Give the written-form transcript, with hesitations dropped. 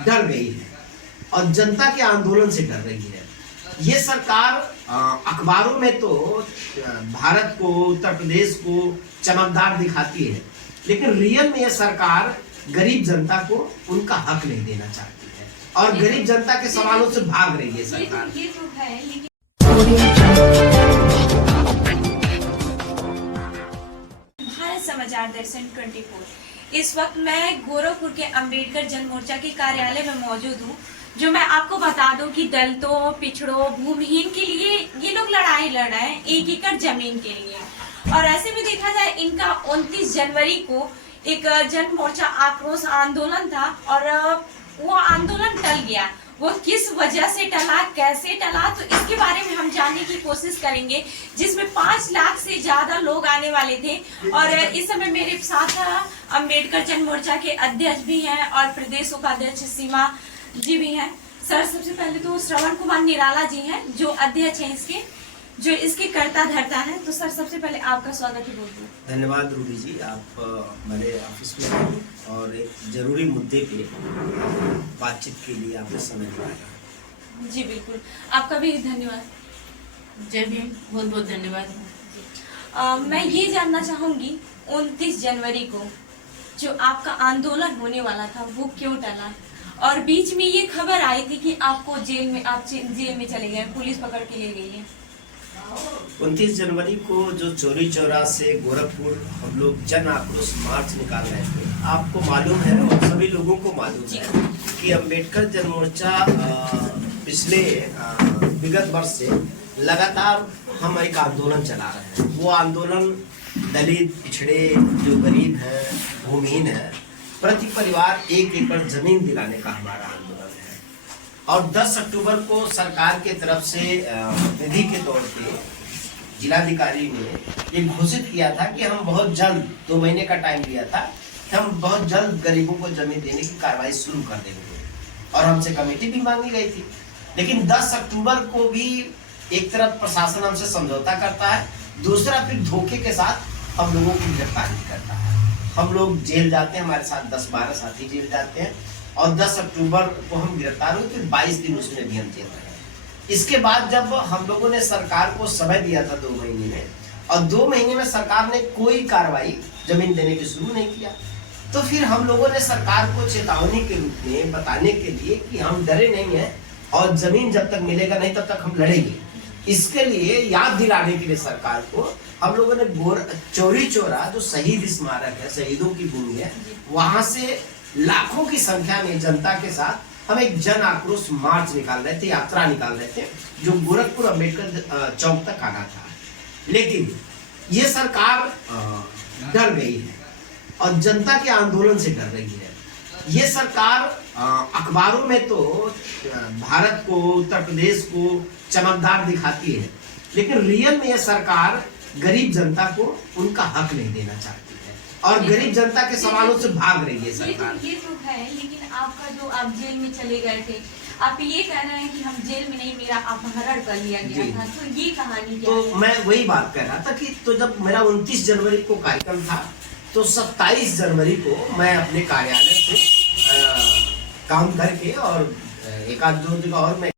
डर गई है और जनता के आंदोलन से डर रही है। ये सरकार अखबारों में तो भारत को, उत्तर प्रदेश को चमकदार दिखाती है, लेकिन रियल में ये सरकार गरीब जनता को उनका हक नहीं देना चाहती है और गरीब जनता के सवालों से भाग रही है सरकार। ये तो है, लेकिन भारत समाचार दर्शन 24 इस वक्त मैं गोरखपुर के अंबेडकर जन मोर्चा के कार्यालय में मौजूद हूँ। जो मैं आपको बता दूं कि दलितों, पिछड़ों, भूमिहीन के लिए ये लोग लड़ाई लड़ रहे हैं, 1 एकड़ जमीन के लिए। और ऐसे में देखा जाए, इनका 29 जनवरी को एक जन मोर्चा आक्रोश आंदोलन था और वो आंदोलन टल गया। वो किस वजह से टला, कैसे टला, तो इसके बारे में हम जानने की कोशिश करेंगे, जिसमें 5 लाख से ज्यादा लोग आने वाले थे। और इस समय मेरे साथ अंबेडकर जन मोर्चा के अध्यक्ष भी हैं और प्रदेश उपाध्यक्ष सीमा जी भी हैं। सर, सबसे पहले तो श्रवण कुमार निराला जी हैं जो अध्यक्ष हैं इसके, जो इसके कर्ता धर्ता है। तो सर, सबसे पहले आपका स्वागत है। बोलते हैं धन्यवाद रूबी जी, आप मेरे ऑफिस में आए और एक जरूरी मुद्दे पे बातचीत के लिए आपने समय दिया। जी बिल्कुल, आपका भी धन्यवाद। जय भीम, बहुत बहुत धन्यवाद। मैं ये जानना चाहूंगी, 29 जनवरी को जो आपका आंदोलन होने वाला था वो क्यों टला? और बीच में ये खबर आई थी कि आपको जेल में चले गए, पुलिस पकड़ के ले गई है। 29 जनवरी को जो चौरी चौरा से गोरखपुर हम लोग जन आक्रोश मार्च निकाल रहे थे, आपको मालूम है और सभी लोगों को मालूम है कि अंबेडकर जन मोर्चा पिछले विगत वर्ष से लगातार हम एक आंदोलन चला रहे हैं। वो आंदोलन दलित, पिछड़े, जो गरीब हैं, भूमिहीन है, प्रति परिवार 1 एकड़ जमीन दिलाने का हमारा आंदोलन है। और 10 अक्टूबर को सरकार के तरफ से निधि के तौर पे जिलाधिकारी ने ये घोषित किया था कि हम बहुत जल्द, 2 महीने का टाइम दिया था, हम बहुत जल्द गरीबों को जमीन देने की कार्रवाई शुरू कर देंगे और हमसे कमेटी भी मांगी गई थी। लेकिन 10 अक्टूबर को भी एक तरफ प्रशासन हमसे समझौता करता है, दूसरा फिर धोखे के साथ हम लोगों की गिरफ्तारी करता है। हम लोग जेल जाते हैं, हमारे साथ 10-12 साथी जेल जाते हैं और 10 अक्टूबर को हम गिरफ्तार हुए, फिर 22 दिन उसमें भी हम जेल रहे। इसके बाद जब हम लोगों ने सरकार को समय दिया था 2 महीने में, और 2 महीने में सरकार ने कोई कार्रवाई जमीन देने की शुरू नहीं किया, तो फिर हम लोगों ने सरकार को चेतावनी के रूप में बताने के लिए कि हम डरे नहीं हैं और जमीन जब तक मिलेगा नहीं तब तक हम लड़ेंगे, इसके लिए याद दिलाने के लिए सरकार को हम लोगों ने चौरी चौरा, जो शहीद स्मारक है, शहीदों की भूमि है, वहां से लाखों की संख्या में जनता के साथ हम एक जन आक्रोश मार्च निकाल रहे थे, यात्रा निकाल रहे थे, जो गोरखपुर अंबेडकर चौक तक आना था। लेकिन ये सरकार डर गई है और जनता के आंदोलन से डर रही है। ये सरकार अखबारों में तो भारत को, उत्तर प्रदेश को चमकदार दिखाती है, लेकिन रियल में ये सरकार गरीब जनता को उनका हक नहीं देना चाहती है और गरीब जनता के सवालों से भाग रही है सरकार। ये तो है, लेकिन आपका जो आप जेल में चले गए थे, आप ये कह रहे हैं कि हम जेल में नहीं, मेरा अपहरण कर लिया गया था, तो ये कहानी क्या है? तो मैं वही बात कह रहा था कि तो जब मेरा 29 जनवरी को कार्यक्रम था, तो 27 जनवरी को मैं अपने कार्यालय से काम करके और 1-2 जगह और मैं